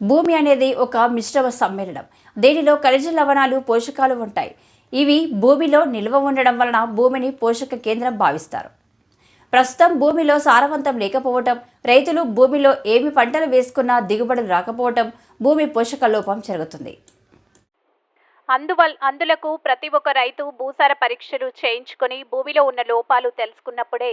భూమి అనేది ఒక మిశ్రమ సమ్మేళనం. దీనిలో ఖనిజ లవణాలు, పోషకాలు ఉంటాయి. ఇవి భూమిలో నిల్వ ఉండడం వలన భూమిని పోషక కేంద్రం భావిస్తారు. ప్రస్తుతం భూమిలో సారవంతం లేకపోవటం, రైతులు భూమిలో ఏమి పంటలు వేసుకున్నా దిగుబడులు రాకపోవటం, భూమి పోషక లోపం జరుగుతుంది. అందులకు ప్రతి ఒక్క రైతు భూసార పరీక్షలు చేయించుకొని భూమిలో ఉన్న లోపాలు తెలుసుకున్నప్పుడే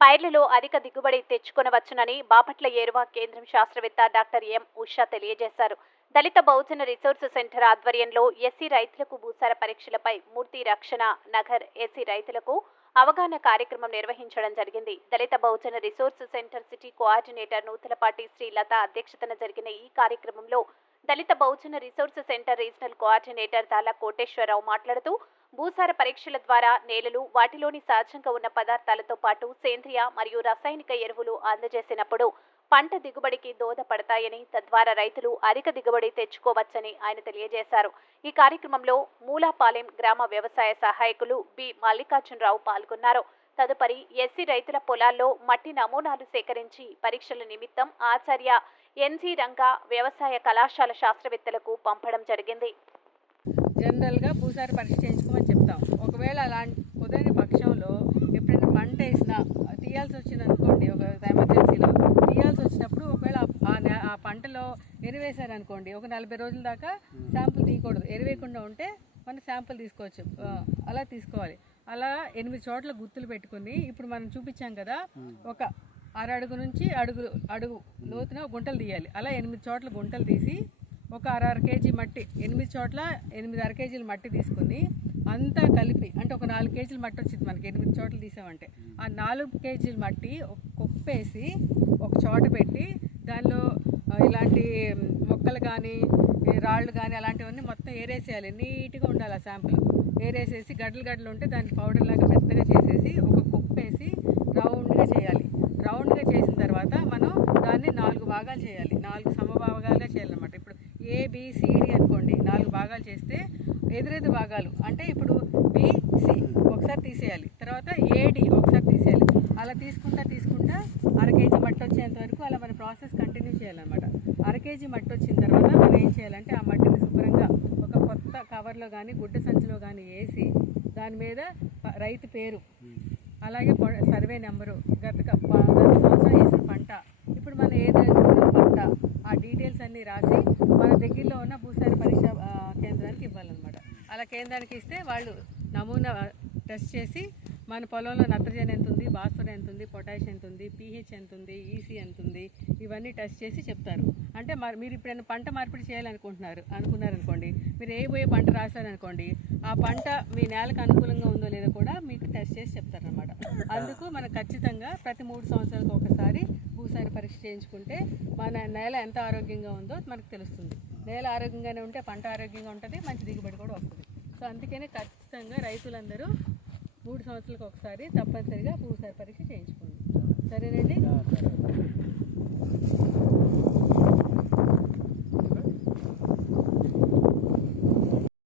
పైర్లలో అధిక దిగుబడి తెచ్చుకొనవచ్చునని బాపట్ల ఏరువా కేంద్రం శాస్త్రవేత్త డాక్టర్ ఎం ఉషా తెలియజేశారు. దళిత బహుజన రిసోర్స్ సెంటర్ ఆధ్వర్యంలో ఎస్సీ రైతులకు భూసార పరీక్షలపై మూర్తి రక్షణ నగర్ ఎస్సీ రైతులకు అవగాహన కార్యక్రమం నిర్వహించడం జరిగింది. Dalit Bahujan resource centre city coordinator Nuthalapati Srilatha అధ్యక్షతన జరిగిన ఈ కార్యక్రమంలో Dalit Bahujan resource centre regional coordinator Dala Koteswararao మాట్లాడుతూ భూసార పరీక్షల ద్వారా నేలలు, వాటిలోని సహజంగా ఉన్న పదార్థాలతో పాటు సేంద్రియ మరియు రసాయనిక ఎరువులు అందజేసినప్పుడు పంట దిగుబడికి దోహదపడతాయని, తద్వారా రైతులు అధిక దిగుబడి తెచ్చుకోవచ్చని ఆయన తెలియజేశారు. ఈ కార్యక్రమంలో మూలాపాలెం గ్రామ వ్యవసాయ సహాయకులు బి మల్లికార్జునరావు పాల్గొన్నారు. తదుపరి ఎస్సీ రైతుల పొలాల్లో మట్టి నమూనాలు సేకరించి పరీక్షల నిమిత్తం ఆచార్య ఎన్జీ రంగా వ్యవసాయ కళాశాల శాస్త్రవేత్తలకు పంపడం జరిగింది. జనరల్గా భూసార పరీక్ష చేయించుకోమని చెప్తాం. ఒకవేళ అలాంటి కుదరని పక్షంలో ఎప్పుడైనా పంట వేసినా తీయాల్సి వచ్చిందనుకోండి, ఒక ఎమర్జెన్సీలో తీయాల్సి వచ్చినప్పుడు ఒకవేళ ఆ పంటలో ఎరువేశారనుకోండి, ఒక 40 రోజుల దాకా శాంపుల్ తీయకూడదు. ఎరువేయకుండా ఉంటే మనం శాంపుల్ తీసుకోవచ్చు. అలా తీసుకోవాలి. అలా 8 చోట్ల గుర్తులు పెట్టుకుని ఇప్పుడు మనం చూపించాం కదా, ఒక అరడుగు నుంచి అడుగు లోతున గుంటలు తీయాలి. అలా 8 చోట్ల గుంటలు తీసి ఒక అర కేజీ మట్టి, 8 చోట్ల 8 అర కేజీల మట్టి తీసుకుని అంతా కలిపి, అంటే ఒక 4 కేజీల మట్టి వచ్చింది మనకి 8 చోట్ల తీసామంటే, ఆ 4 కేజీల మట్టి ఒక కుప్పేసి ఒక చోట పెట్టి దానిలో ఇలాంటి మొక్కలు కానీ రాళ్ళు కానీ అలాంటివన్నీ మొత్తం ఏరేసేయాలి. నీట్గా ఉండాలి ఆ శాంపుల్. ఏరేసేసి గడ్డలు ఉంటే దాన్ని పౌడర్ లాగా మెత్తగా చేసేసి ఒక కుప్పేసి రౌండ్గా చేయాలి. రౌండ్గా చేసిన తర్వాత మనం దాన్ని 4 భాగాలు చేయాలి. 4 సమభాగాలుగా చేయాలన్నమాట. ఇప్పుడు ఏబిసిడి అనుకోండి, 4 భాగాలు చేస్తే ఎదురెదు భాగాలు అంటే ఇప్పుడు బిసి ఒకసారి తీసేయాలి, తర్వాత ఏడి ఒకసారి తీసేయాలి. అలా తీసుకుంటా అర కేజీ మట్టి వచ్చేంత వరకు అలా మన ప్రాసెస్ కంటిన్యూ చేయాలన్నమాట. అర కేజీ మట్టి వచ్చిన తర్వాత మనం ఏం చేయాలంటే ఆ మట్టిని శుభ్రంగా ఒక కొత్త కవర్లో కానీ గుడ్డ సంచిలో కానీ వేసి దాని మీద రైతు పేరు, అలాగే సర్వే నెంబరు, గత సంవత్సరం వేసిన పంట, ఇప్పుడు మనం ఏది వేసుకున్న పంట, ఆ డీటెయిల్స్ అన్నీ రాసి మన దగ్గరలో ఉన్న భూసార పరీక్ష కేంద్రానికి ఇవ్వాలన్నమాట. అలా కేంద్రానికి ఇస్తే వాళ్ళు నమూనా టెస్ట్ చేసి మన పొలంలో నత్రజని ఎంత ఉంది, భాస్వరం ఎంత ఉంది, పొటాషియం ఎంత ఉంది, పీహెచ్ ఎంత ఉంది, ఈసీ ఎంత ఉంది, ఇవన్నీ టెస్ట్ చేసి చెప్తారు. అంటే మీరు ఇప్పుడైనా పంట మార్పిడి అనుకున్నారనుకోండి, మీరు వేయబోయే పంట రాశారనుకోండి, ఆ పంట మీ నేలకు అనుకూలంగా ఉందో లేదో కూడా మీకు టెస్ట్ చేసి చెప్తారనమాట. అందుకు మనం ఖచ్చితంగా ప్రతి 3 సంవత్సరాలకు ఒకసారి భూసార పరీక్ష చేయించుకుంటే మన నేల ఎంత ఆరోగ్యంగా ఉందో మనకు తెలుస్తుంది. నేల ఆరోగ్యంగానే ఉంటే పంట ఆరోగ్యంగా ఉంటుంది, మంచి దిగుబడి కూడా వస్తుంది. సో అందుకనే ఖచ్చితంగా రైతులందరూ 3 సంవత్సరాలకు ఒకసారి తప్పనిసరిగా భూసార పరీక్ష చేయించుకోండి. సరేనండి.